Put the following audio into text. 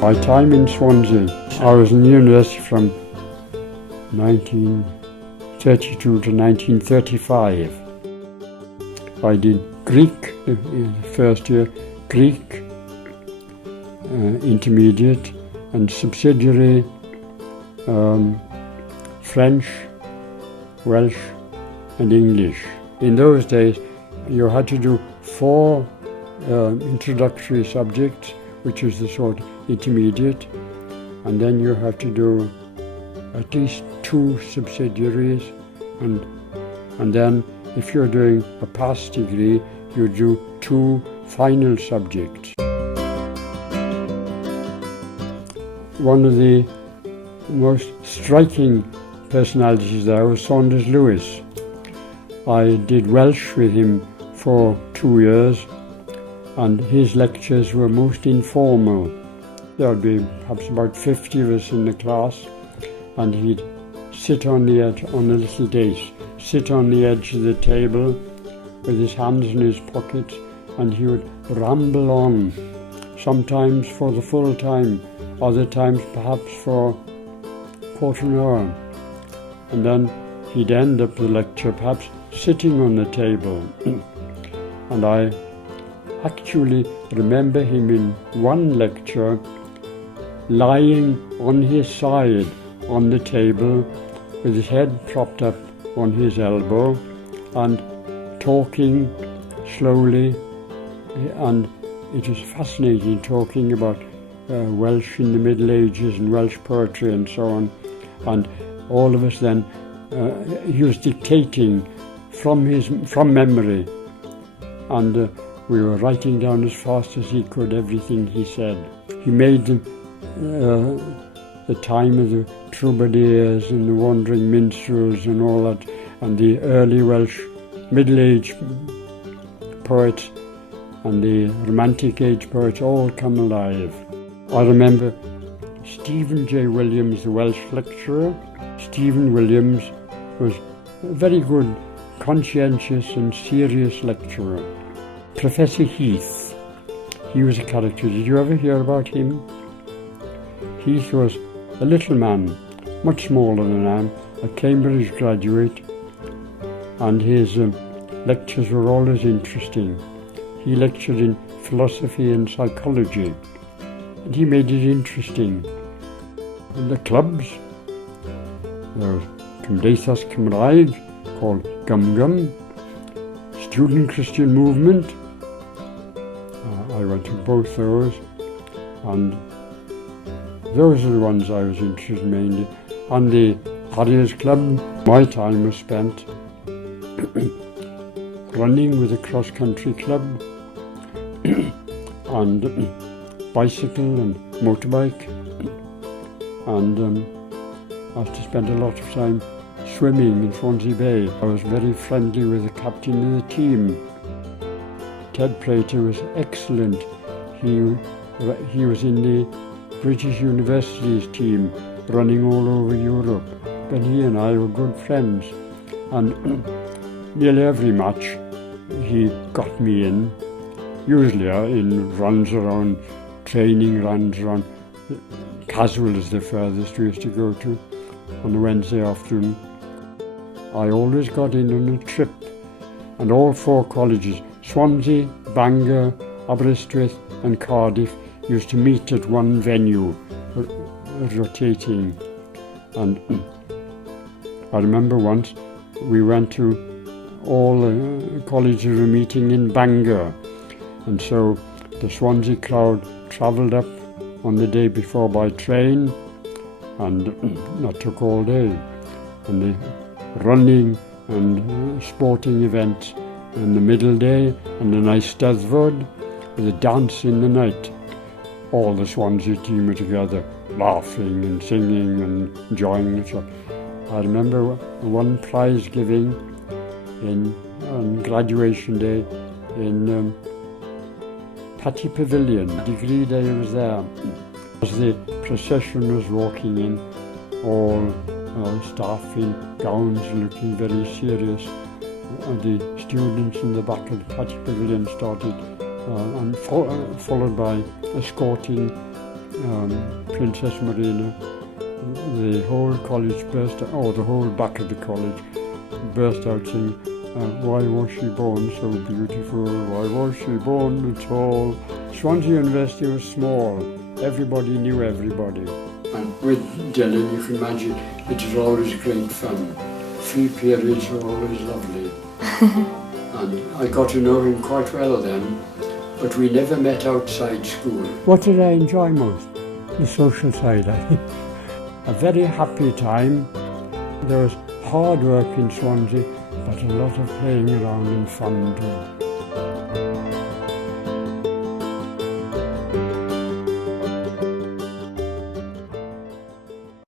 My time in Swansea, I was in university from 1932 to 1935. I did Greek in the first year, Greek, intermediate, and subsidiary French, Welsh and English. In those days you had to do 4 introductory subjects, which is the sort of intermediate, and then you have to do at least 2 subsidiaries, and then if you're doing a pass degree you do 2 final subjects. One of the most striking personalities there was Saunders Lewis. I did Welsh with him for 2 years, and his lectures were most informal. There would be perhaps about 50 of us in the class, and he'd sit on the edge, on a little dais, sit on the edge of the table with his hands in his pockets, and he would ramble on, sometimes for the full time, other times perhaps for a quarter of an hour. And then he'd end up the lecture perhaps sitting on the table. And I actually remember him in one lecture lying on his side on the table with his head propped up on his elbow and talking slowly, and it was fascinating, talking about Welsh in the Middle Ages and Welsh poetry and so on. And all of us then, he was dictating from memory, and we were writing down as fast as he could everything he said. He made the time of the troubadours and the wandering minstrels and all that, and the early Welsh Middle Age poets and the Romantic Age poets all come alive. I remember Stephen J. Williams, the Welsh lecturer. Stephen Williams was a very good, conscientious and serious lecturer. Professor Heath, he was a character. Did you ever hear about him? Heath was a little man, much smaller than I am, a Cambridge graduate, and his lectures were always interesting. He lectured in philosophy and psychology, and he made it interesting. In the clubs, there was Cymdeithas Cymraeg, called Gum Gum, Student Christian Movement. I went to both those, and those are the ones I was interested in mainly. And the Harriers Club, my time was spent running with the cross-country club and bicycle and motorbike, and I used to spend a lot of time swimming in Swansea Bay. I was very friendly with the captain of the team. Ted Prater was excellent. He was in the British University's team, running all over Europe. But he and I were good friends, and nearly every match he got me in, usually in runs around, training runs around. Caswell is the furthest we used to go to on a Wednesday afternoon. I always got in on a trip, and all 4 colleges, Swansea, Bangor, Aberystwyth and Cardiff, used to meet at one venue, rotating. And I remember once we went to all the colleges were meeting in Bangor, and so the Swansea crowd travelled up on the day before by train, and that took all day. And the running and sporting events in the middle day, and a nice Steddfod with a dance in the night. All the Swansea team were together, laughing and singing and enjoying it. I remember one prize giving on graduation day in Patty Pavilion. Degree day was there. As the procession was walking in, all staff in gowns looking very serious, and the students in the back of the Patty Pavilion started, and followed by escorting Princess Marina. The whole college burst, or the whole back of the college burst out saying, why was she born so beautiful? Why was she born tall? Swansea University was small. Everybody knew everybody. And with Dylan, you can imagine, it was always great fun. Free periods were always lovely. And I got to know him quite well then, but we never met outside school. What did I enjoy most? The social side, I think. A very happy time. There was hard work in Swansea, but a lot of playing around and fun too.